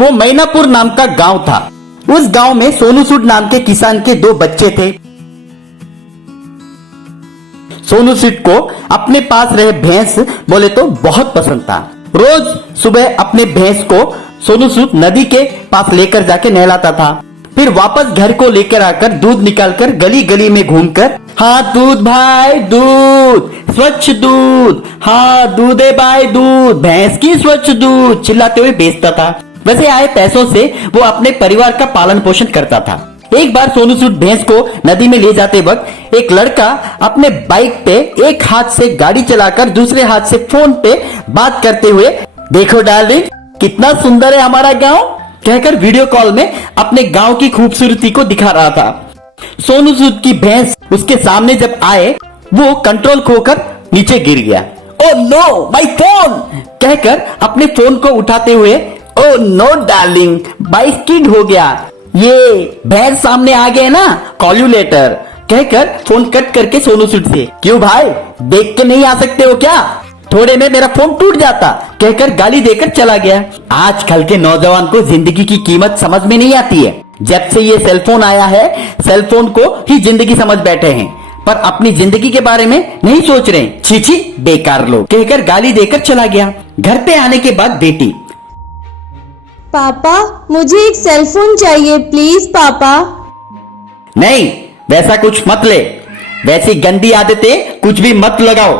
वो मैनापुर नाम का गांव था। उस गांव में सोनू सूद नाम के किसान के 2 बच्चे थे। सोनू सूद को अपने पास रहे भैंस बोले तो बहुत पसंद था। रोज सुबह अपने भैंस को सोनू सूद नदी के पास लेकर जाके नहलाता था। फिर वापस घर को लेकर आकर दूध निकालकर गली गली में घूमकर, हाँ दूध भाई दूध, स्वच्छ दूध, हाँ दूध है भाई दूध, भैंस की स्वच्छ दूध चिल्लाते हुए बेचता था। वैसे आए पैसों से वो अपने परिवार का पालन पोषण करता था। एक बार सोनू सूद भैंस को नदी में ले जाते वक्त एक लड़का अपने बाइक पे एक हाथ से गाड़ी चलाकर दूसरे हाथ से फोन पे बात करते हुए, देखो डार्लिंग कितना सुंदर है हमारा गांव, कहकर वीडियो कॉल में अपने गांव की खूबसूरती को दिखा रहा था। सोनू सूद की भैंस उसके सामने जब आए वो कंट्रोल खोकर नीचे गिर गया। ओ नो माय फोन कहकर अपने फोन को उठाते हुए, oh no darling bike skid हो गया, ये भैंस सामने आ गए ना, कॉल यू लेटर कहकर फोन कट करके सोनू सूद से, क्यों भाई देख के नहीं आ सकते हो क्या, थोड़े में मेरा फोन टूट जाता कहकर गाली देकर चला गया। आजकल के नौजवान को जिंदगी की कीमत समझ में नहीं आती है। जब से ये सेलफोन आया है सेलफोन को ही जिंदगी समझ बैठे हैं, पर अपनी जिंदगी के बारे में नहीं सोच रहे। छी बेकार लोग कहकर गाली देकर चला गया। घर पे आने के बाद बेटी, पापा मुझे एक सेलफोन चाहिए प्लीज पापा। नहीं वैसा कुछ मत ले, वैसी गंदी आदतें कुछ भी मत लगाओ।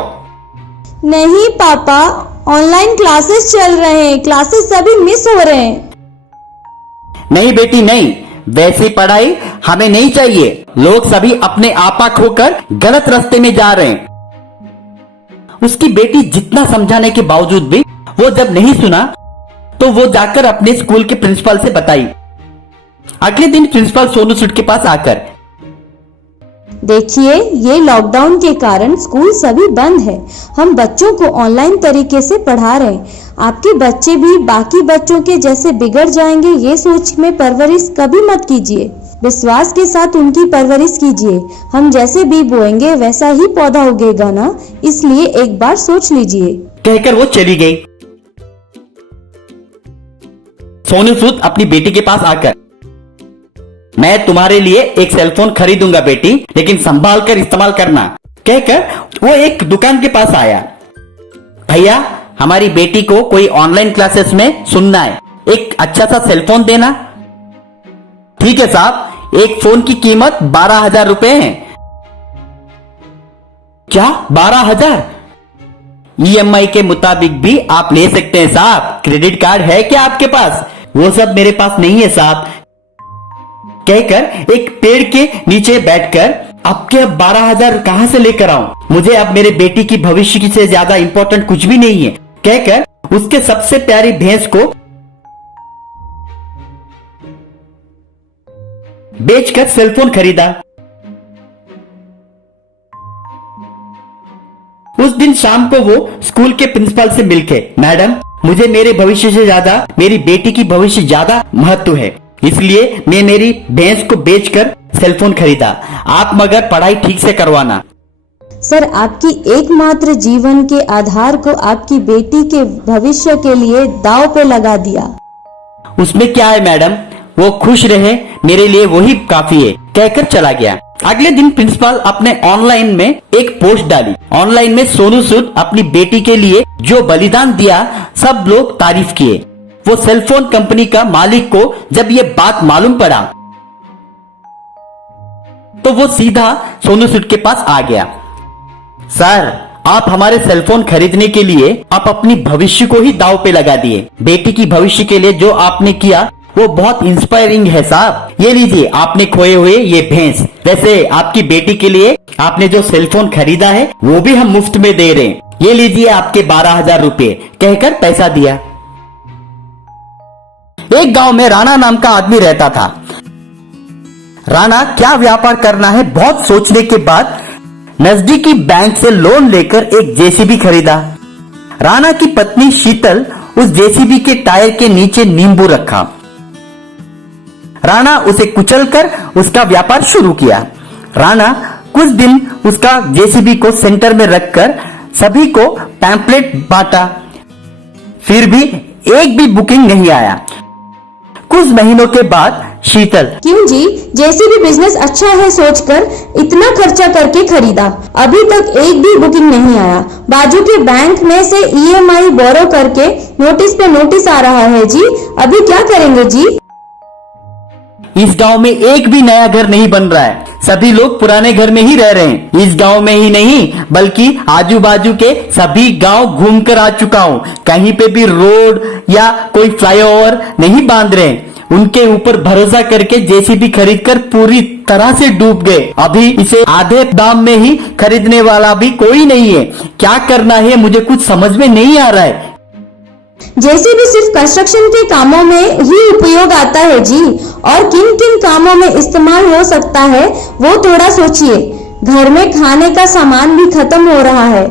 नहीं पापा ऑनलाइन क्लासेस चल रहे हैं, क्लासेस सभी मिस हो रहे हैं। नहीं बेटी नहीं, वैसी पढ़ाई हमें नहीं चाहिए। लोग सभी अपने आपा खोकर गलत रास्ते में जा रहे हैं। उसकी बेटी जितना समझाने के बावजूद भी वो जब नहीं सुना तो वो जाकर अपने स्कूल के प्रिंसिपल से बताई। अगले दिन प्रिंसिपल सोनू सूद के पास आकर, देखिए ये लॉकडाउन के कारण स्कूल सभी बंद है, हम बच्चों को ऑनलाइन तरीके से पढ़ा रहे हैं, आपके बच्चे भी बाकी बच्चों के जैसे बिगड़ जाएंगे ये सोच में परवरिश कभी मत कीजिए, विश्वास के साथ उनकी परवरिश कीजिए। हम जैसे बीज बोएंगे वैसा ही पौधा उगेगा ना, इसलिए एक बार सोच लीजिए कहकर वो चली गई। सोनू सूद अपनी बेटी के पास आकर, मैं तुम्हारे लिए एक सेलफोन खरीदूंगा बेटी, लेकिन संभाल कर इस्तेमाल करना कहकर वो एक दुकान के पास आया। भैया हमारी बेटी को कोई ऑनलाइन क्लासेस में सुनना है, एक अच्छा सा सेलफोन देना। ठीक है साहब, एक फोन की कीमत 12,000 रुपए है। क्या 12,000? EMI के मुताबिक भी आप ले सकते हैं साहब, क्रेडिट कार्ड है क्या आपके पास? वो सब मेरे पास नहीं है साहब कहकर एक पेड़ के नीचे बैठकर, आपके 12,000 कहां से लेकर आऊं, मुझे अब मेरे बेटी की भविष्य से ज्यादा इंपॉर्टेंट कुछ भी नहीं है कहकर उसके सबसे प्यारी भैंस को बेचकर सेलफोन खरीदा। उस दिन शाम को वो स्कूल के प्रिंसिपल से मिलके, मैडम मुझे मेरे भविष्य से ज्यादा मेरी बेटी की भविष्य ज्यादा महत्व है, इसलिए मैं मेरी भैंस को बेचकर सेलफोन खरीदा, आप मगर पढ़ाई ठीक से करवाना। सर आपकी एकमात्र जीवन के आधार को आपकी बेटी के भविष्य के लिए दांव पे लगा दिया। उसमें क्या है मैडम, वो खुश रहे मेरे लिए वही काफी है कहकर चला गया। अगले दिन प्रिंसिपल अपने ऑनलाइन में एक पोस्ट डाली। ऑनलाइन में सोनू सूद अपनी बेटी के लिए जो बलिदान दिया सब लोग तारीफ किए। वो सेलफोन कंपनी का मालिक को जब ये बात मालूम पड़ा तो वो सीधा सोनू सूद के पास आ गया। सर आप हमारे सेलफोन खरीदने के लिए आप अपनी भविष्य को ही दांव पे लगा दिए। बेटी की भविष्य के लिए जो आपने किया वो बहुत इंस्पायरिंग है साहब। ये लीजिए आपने खोए हुए ये भैंस, वैसे आपकी बेटी के लिए आपने जो सेलफोन खरीदा है वो भी हम मुफ्त में दे रहे हैं, ये लीजिए आपके 12,000 रुपए कहकर पैसा दिया। एक गांव में राणा नाम का आदमी रहता था। राणा क्या व्यापार करना है बहुत सोचने के बाद नजदीकी बैंक से लोन लेकर एक जेसीबी खरीदा। राणा की पत्नी शीतल उस जेसीबी के टायर के नीचे नींबू रखा। राणा उसे कुचलकर उसका व्यापार शुरू किया। राणा कुछ दिन उसका जेसीबी को सेंटर में रखकर सभी को पैम्पलेट बांटा, फिर भी एक भी बुकिंग नहीं आया। कुछ महीनों के बाद शीतल, क्यों जी, जैसे भी बिजनेस अच्छा है सोचकर इतना खर्चा करके खरीदा, अभी तक एक भी बुकिंग नहीं आया। बाजू के बैंक में से EMI बोरो करके नोटिस पे नोटिस आ रहा है जी, अभी क्या करेंगे जी? इस गांव में एक भी नया घर नहीं बन रहा है, सभी लोग पुराने घर में ही रह रहे हैं। इस गांव में ही नहीं बल्कि आजू बाजू के सभी गांव घूमकर आ चुका हूँ, कहीं पे भी रोड या कोई फ्लाईओवर नहीं बांध रहे। उनके ऊपर भरोसा करके जेसीबी खरीदकर पूरी तरह से डूब गए। अभी इसे आधे दाम में ही खरीदने वाला भी कोई नहीं है। क्या करना है मुझे कुछ समझ में नहीं आ रहा है। जेसीबी सिर्फ कंस्ट्रक्शन के कामों में ही उपयोग आता है जी, और किन किन कामों में इस्तेमाल हो सकता है वो थोड़ा सोचिए। घर में खाने का सामान भी खत्म हो रहा है।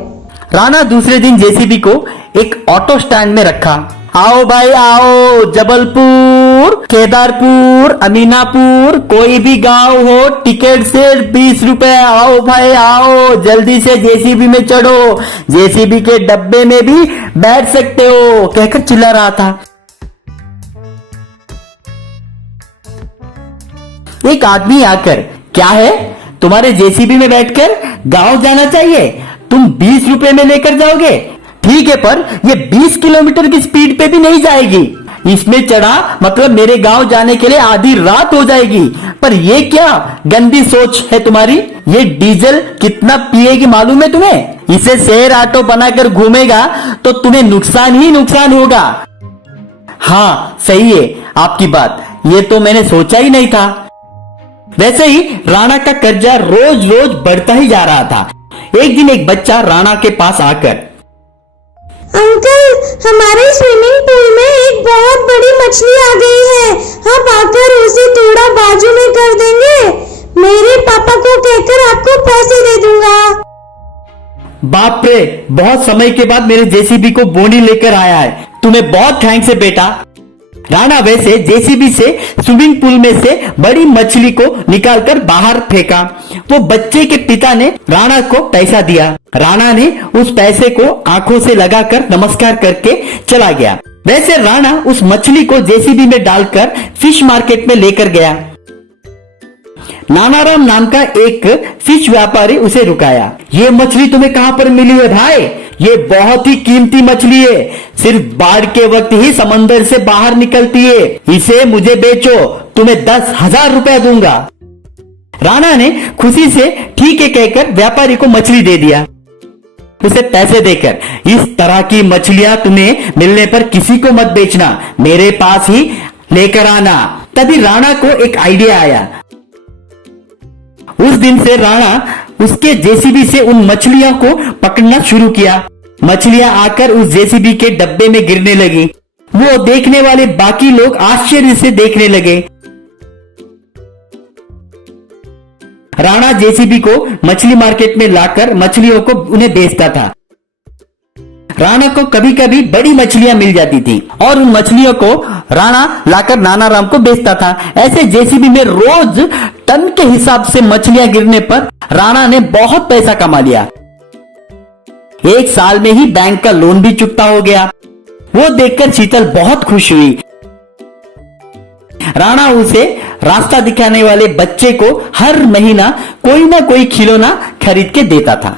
राणा दूसरे दिन जेसीबी को एक ऑटो स्टैंड में रखा। आओ भाई आओ, जबलपुर, केदारपुर, अमीनापुर, कोई भी गांव हो, टिकट सिर्फ 20 रुपए। आओ भाई आओ, जल्दी से जेसीबी में चढ़ो, जेसीबी के डब्बे में भी बैठ सकते हो, कहकर चिल्ला रहा था। एक आदमी आकर, क्या है तुम्हारे जेसीबी में बैठकर गांव जाना चाहिए, तुम 20 रुपए में लेकर जाओगे? ठीक है, पर ये 20 किलोमीटर की स्पीड पे भी नहीं जाएगी। इसमें चढ़ा मतलब मेरे गांव जाने के लिए आधी रात हो जाएगी। पर ये क्या गंदी सोच है तुम्हारी? ये डीजल कितना पिएगी मालूम है तुम्हें? इसे शेयर ऑटो बनाकर घूमेगा तो तुम्हें नुकसान ही नुकसान होगा। हाँ सही है आपकी बात, ये तो मैंने सोचा ही नहीं था। वैसे ही राणा का कर्जा रोज रोज बढ़ता ही जा रहा था। एक दिन एक बच्चा राणा के पास आकर, अंकल, हमारे स्विमिंग पूल में एक बहुत बड़ी मछली आ गई है, आप आकर उसे थोड़ा बाजू में कर देंगे? मेरे पापा को कहकर आपको पैसे दे दूंगा। बाप रे, बहुत समय के बाद मेरे जेसीबी को बोनी लेकर आया है, तुम्हें बहुत थैंक्स है बेटा। राणा वैसे जेसीबी से स्विमिंग पूल में से बड़ी मछली को निकालकर बाहर फेंका। वो बच्चे के पिता ने राणा को पैसा दिया। राणा ने उस पैसे को आंखों से लगाकर नमस्कार करके चला गया। वैसे राणा उस मछली को जेसीबी में डालकर फिश मार्केट में लेकर गया। नानाराम नाम का एक फिश व्यापारी उसे रुकाया। ये मछली तुम्हें कहां पर मिली है भाई? ये बहुत ही कीमती मछली है, सिर्फ बाढ़ के वक्त ही समंदर से बाहर निकलती है, इसे मुझे बेचो, तुम्हें 10,000 रुपए दूंगा। राणा ने खुशी से ठीक है कहकर व्यापारी को मछली दे दिया। उसे पैसे देकर, इस तरह की मछलियां तुम्हें मिलने पर किसी को मत बेचना, मेरे पास ही लेकर आना। तभी राणा को एक आइडिया आया। उस दिन से राणा उसके जेसीबी से उन मछलियों को पकड़ना शुरू किया। मछलियां आकर उस जेसीबी के डब्बे में गिरने लगी। वो देखने वाले बाकी लोग आश्चर्य से देखने लगे। राणा जेसीबी को मछली मार्केट में लाकर मछलियों को उन्हें बेचता था। राणा को कभी कभी बड़ी मछलियां मिल जाती थी और उन मछलियों को राणा लाकर नानाराम को बेचता था। ऐसे जेसीबी में रोज टन के हिसाब से मछलियां गिरने पर राणा ने बहुत पैसा कमा लिया। एक साल में ही बैंक का लोन भी चुकता हो गया। वो देखकर शीतल बहुत खुश हुई। राणा उसे रास्ता दिखाने वाले बच्चे को हर महीना कोई ना कोई खिलौना खरीद के देता था।